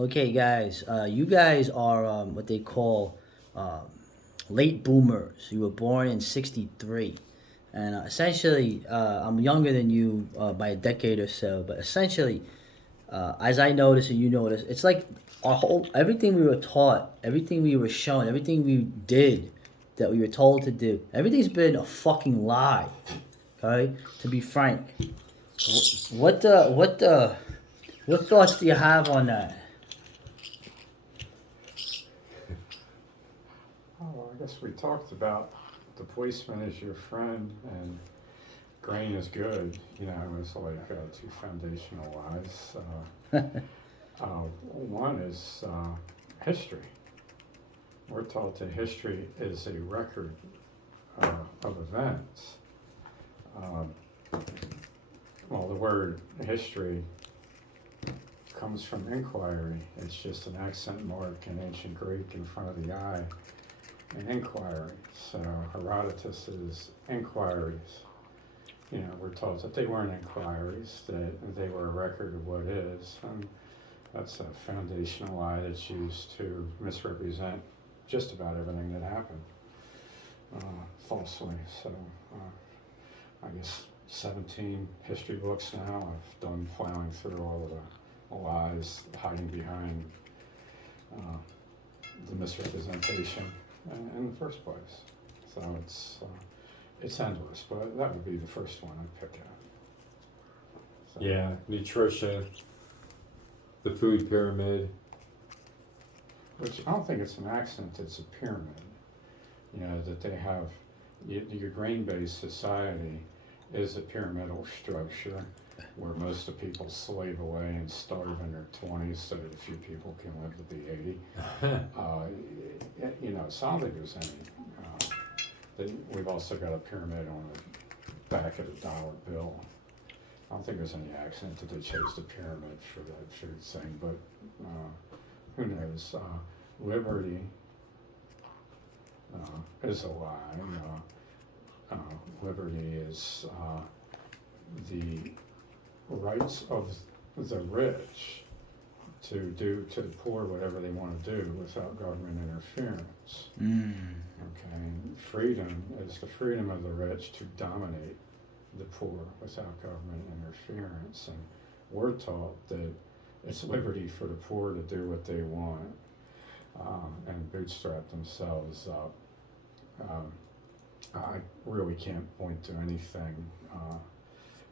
Okay, guys, you guys are what they call um, late boomers. You were born in '63, and essentially, I'm younger than you by a decade or so. But essentially, as I notice and you notice, it's like our whole everything we were taught, everything we were shown, everything we did that we were told to do, everything's been a fucking lie. Okay, to be frank, what thoughts do you have on that? Oh, I guess we talked about the policeman is your friend and grain is good. You know, it was like two foundational lies. One is history. We're taught that history is a record of events. Uh, well, the word history comes from inquiry. It's just an accent mark in ancient Greek in front of the I in inquiry. So Herodotus is inquiries. You know, we're told that they weren't inquiries, that they were a record of what is. And that's a foundational lie that's used to misrepresent just about everything that happened falsely. So I guess 17 history books now. I've done plowing through all of the lies hiding behind uh, the misrepresentation in the first place. So it's endless, but that would be the first one I'd pick at. So, Yeah, nutrition, the food pyramid. which I don't think it's an accident, it's a pyramid. You know, that they have, your grain-based society is a pyramidal structure where most of people slave away and starve in their 20s so that a few people can live to be 80. You know, so I don't think there's any. We've also got a pyramid on the back of the dollar bill. I don't think there's any accident that they chose the pyramid for that food thing, but who knows? Liberty is a lie. Liberty is the rights of the rich to do to the poor whatever they want to do without government interference. Okay, and freedom is the freedom of the rich to dominate the poor without government interference. And we're taught that it's liberty for the poor to do what they want and bootstrap themselves up. I really can't point to anything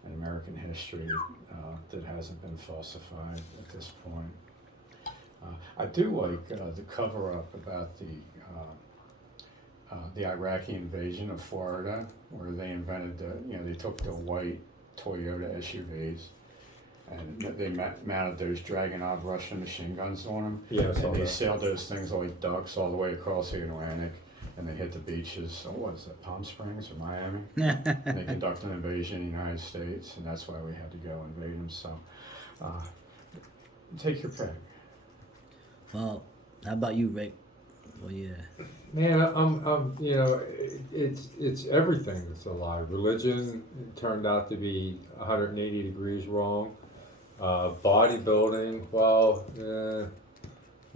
in American history that hasn't been falsified at this point. I do like the cover-up about the Iraqi invasion of Florida, where they invented they took the white Toyota SUVs and they mounted those Dragunov Russian machine guns on them. Yeah, I saw and they that. sailed those things like ducks all the way across the Atlantic, and they hit the beaches. What was that, Palm Springs or Miami? And they conducted an invasion in the United States, and that's why we had to go invade them. So, take your pick. Well, how about you, Rick? Well, yeah. Man, it's everything that's a lie. Religion turned out to be 180 degrees wrong. Bodybuilding, well,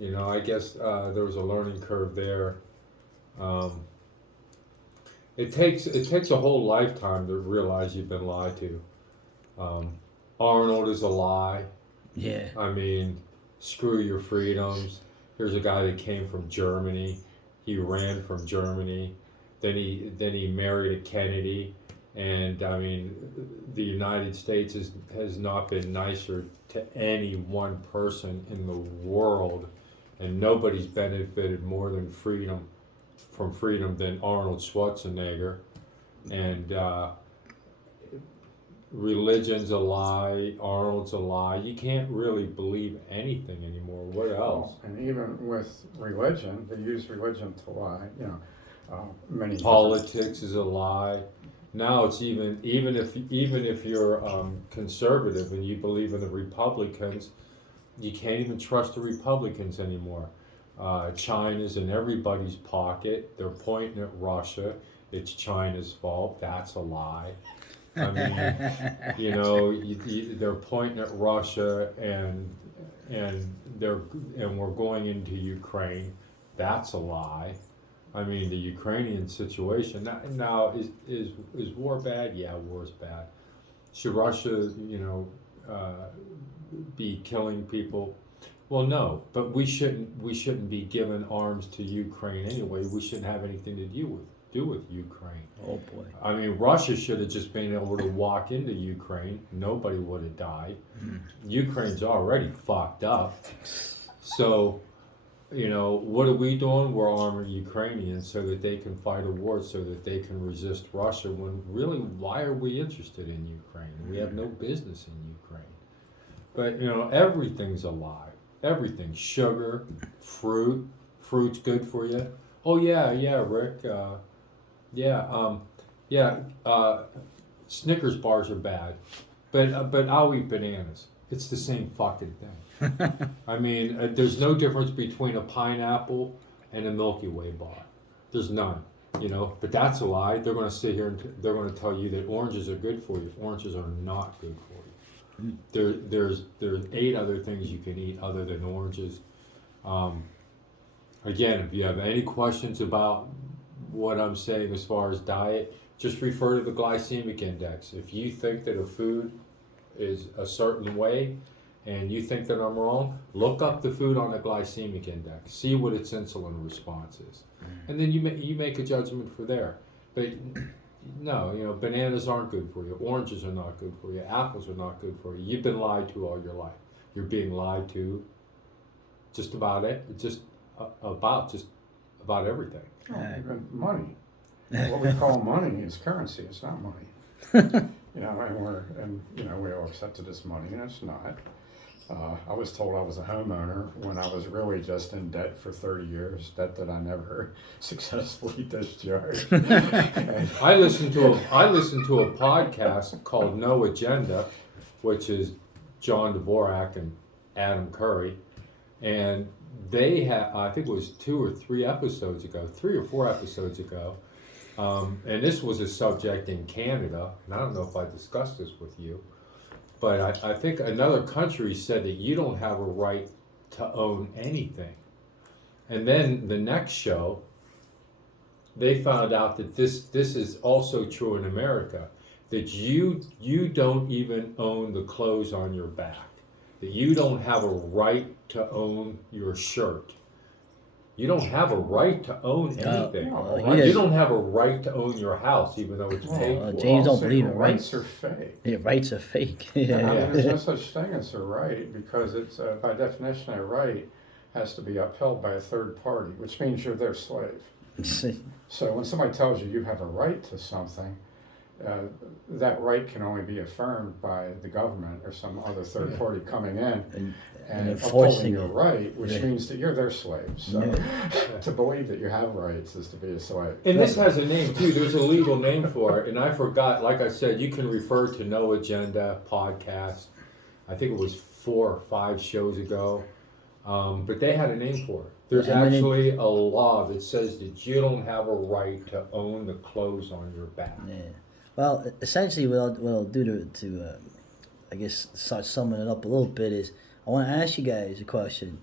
I guess there was a learning curve there. It takes a whole lifetime to realize you've been lied to. Arnold is a lie. Yeah. I mean, screw your freedoms. Here's a guy that came from Germany. He ran from Germany. Then he married a Kennedy. And I mean, the United States has not been nicer to any one person in the world, and nobody's benefited more from freedom than Arnold Schwarzenegger. And religion's a lie, Arnold's a lie. You can't really believe anything anymore. What else? And even with religion, they use religion to lie. Many Politics is a lie. Now it's even if you're conservative and you believe in the Republicans, you can't even trust the Republicans anymore. China's in everybody's pocket. They're pointing at Russia. It's China's fault. That's a lie. I mean, they're pointing at Russia and and we're going into Ukraine. That's a lie. I mean, the Ukrainian situation now is war bad? Yeah, war's bad. Should Russia, be killing people? Well, no, but we shouldn't be giving arms to Ukraine anyway. We shouldn't have anything to do with Ukraine. Oh boy. I mean, Russia should have just been able to walk into Ukraine. Nobody would have died. Ukraine's already fucked up. So, what are we doing? We're arming Ukrainians so that they can fight a war, so that they can resist Russia. When really, why are we interested in Ukraine? We have no business in Ukraine. But, everything's alive. Everything. Sugar, fruit. Fruit's good for you. Oh, yeah, Rick. Snickers bars are bad, but I'll eat bananas. It's the same fucking thing. I mean, there's no difference between a pineapple and a Milky Way bar. There's none, But that's a lie. They're going to sit here and they're going to tell you that oranges are good for you. Oranges are not good for you. There's 8 other things you can eat other than oranges. Again, if you have any questions about what I'm saying as far as diet, just refer to the glycemic index. If you think that a food is a certain way and you think that I'm wrong, look up the food on the glycemic index, see what its insulin response is, and then you make a judgment for there. But no, bananas aren't good for you, oranges are not good for you, apples are not good for you. You've been lied to all your life. You're being lied to just about everything. Even money. What we call money is currency. It's not money. And we all accept it as money, and it's not. I was told I was a homeowner when I was really just in debt for 30 years, debt that I never successfully discharged. I listened to a podcast called No Agenda, which is John Dvorak and Adam Curry, and they had, I think it was 3 or 4 episodes ago, and this was a subject in Canada, and I don't know if I discussed this with you, but I think another country said that you don't have a right to own anything. And then the next show, they found out that this is also true in America, that you don't even own the clothes on your back. That you don't have a right to own your shirt. You don't have a right to own anything. You don't have a right to own your house, even though it's paid for. James don't believe it. Rights are fake. Yeah, rights are fake. There's no such thing as a right, because it's by definition a right has to be upheld by a third party, which means you're their slave. So when somebody tells you have a right to something, that right can only be affirmed by the government or some other third party coming in and upholding your right, which means that you're their slave. So to believe that you have rights is to be a slave. And this has a name too. There's a legal name for it, and I forgot. Like I said, you can refer to No Agenda podcast. I think it was 4 or 5 shows ago, but they had a name for it. There's actually a law that says that you don't have a right to own the clothes on your back. Yeah. Well, essentially, what I'll do to I guess, start summing it up a little bit is I want to ask you guys a question.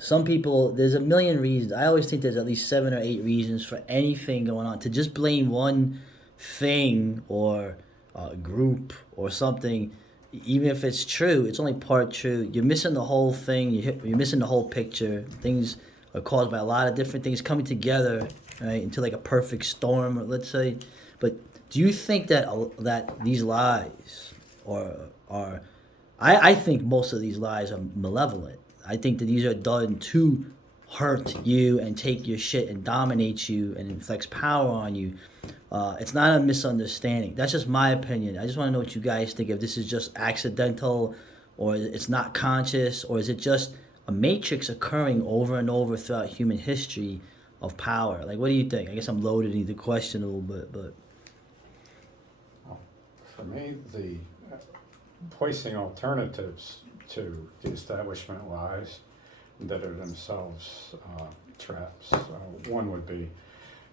Some people, there's a million reasons. I always think there's at least 7 or 8 reasons for anything going on. To just blame one thing or a group or something, even if it's true, it's only part true. You're missing the whole thing. You're missing the whole picture. Things are caused by a lot of different things coming together, right, into like a perfect storm, let's say. But do you think that these lies are I think most of these lies are malevolent. I think that these are done to hurt you and take your shit and dominate you and inflicts power on you. It's not a misunderstanding. That's just my opinion. I just want to know what you guys think. If this is just accidental, or it's not conscious, or is it just a matrix occurring over and over throughout human history of power? Like, what do you think? I guess I'm loaded into the question a little bit, but... For me, the placing alternatives to the establishment lies that are themselves traps. One would be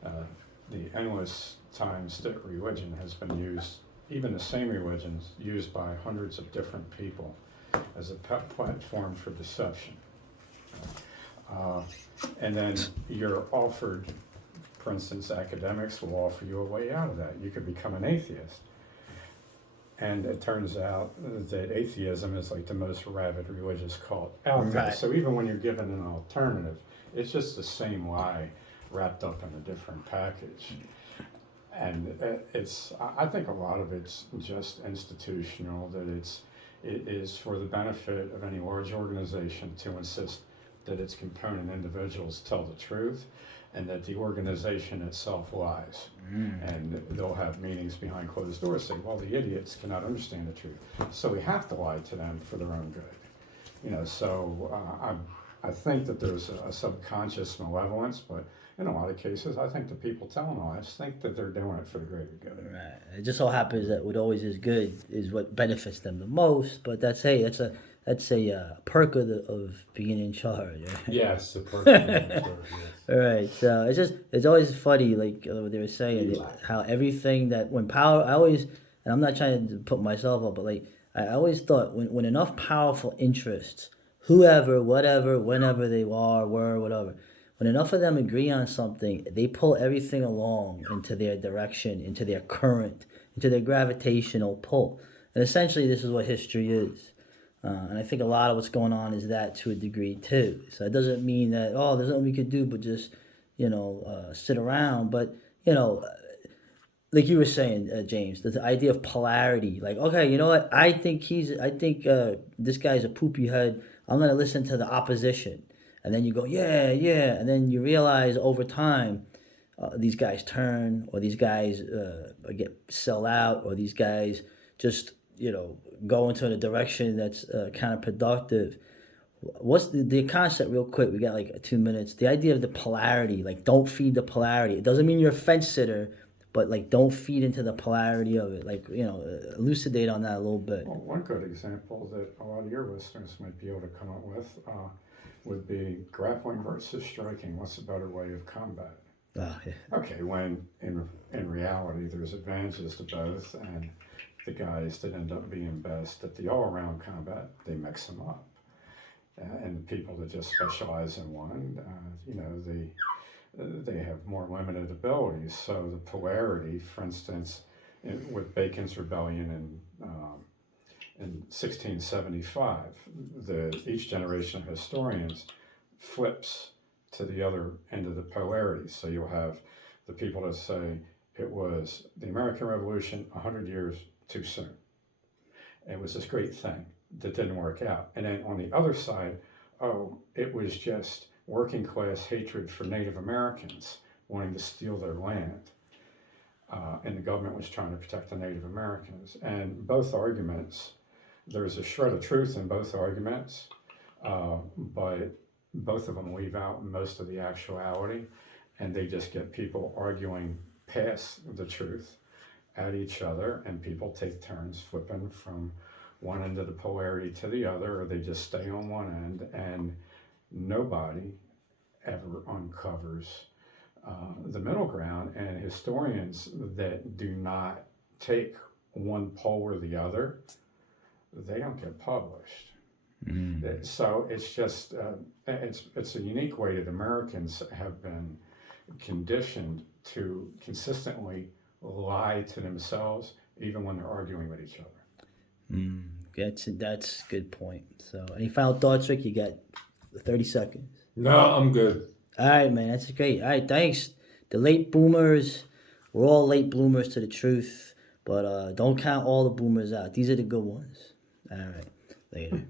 the endless times that religion has been used, even the same religions, used by hundreds of different people as a platform for deception. Uh, and then you're offered, for instance, academics will offer you a way out of that. You could become an atheist. And it turns out that atheism is like the most rabid religious cult out there. Right. So even when you're given an alternative, it's just the same lie wrapped up in a different package. And I think a lot of it's just institutional, that it is for the benefit of any large organization to insist that its component individuals tell the truth, and that the organization itself lies. And they'll have meetings behind closed doors saying, well, the idiots cannot understand the truth, so we have to lie to them for their own good. So I think that there's a subconscious malevolence, but in a lot of cases, I think the people telling lies think that they're doing it for the greater good. Right. It just so happens that what always is good is what benefits them the most. But that's a perk of being in charge. Right? Yes, the person. Yes. All right. So it's always funny, like what they were saying, how everything that when power, and I'm not trying to put myself up, but like I always thought when enough powerful interests, whoever, whatever, whenever they were, whatever. When enough of them agree on something, they pull everything along into their direction, into their current, into their gravitational pull. And essentially, this is what history is. And I think a lot of what's going on is that to a degree, too. So it doesn't mean that, there's nothing we could do but just, sit around. But, like you were saying, James, the idea of polarity. Like, okay, you know what? I think this guy's a poopy head. I'm going to listen to the opposition. And then you go, yeah. And then you realize over time, these guys turn, or these guys get sell out, or these guys just, go into a direction that's counterproductive. What's the concept, real quick? We got like 2 minutes. The idea of the polarity, like don't feed the polarity. It doesn't mean you're a fence sitter, but like don't feed into the polarity of it. Like, elucidate on that a little bit. Well, one good example that a lot of your listeners might be able to come up with would be grappling versus striking. What's a better way of combat? Oh, yeah. Okay, when in reality there's advantages to both, and the guys that end up being best at the all-around combat, they mix them up. And people that just specialize in one, they have more limited abilities. So the polarity, for instance, with Bacon's rebellion in 1675, each generation of historians flips to the other end of the polarity. So you'll have the people that say it was the American Revolution 100 years too soon. It was this great thing that didn't work out. And then on the other side, it was just working class hatred for Native Americans wanting to steal their land. And the government was trying to protect the Native Americans. And both arguments, there's a shred of truth in both arguments, but both of them leave out most of the actuality, and they just get people arguing past the truth at each other, and people take turns flipping from one end of the polarity to the other, or they just stay on one end, and nobody ever uncovers the middle ground. And historians that do not take one pole or the other, they don't get published. So it's just it's a unique way that Americans have been conditioned to consistently lie to themselves, even when they're arguing with each other. That's a good point. So, any final thoughts, Rick? You got 30 seconds. No, I'm good. All right, man. That's great. All right, thanks. The late boomers, we're all late bloomers to the truth, but don't count all the boomers out. These are the good ones. All right, later.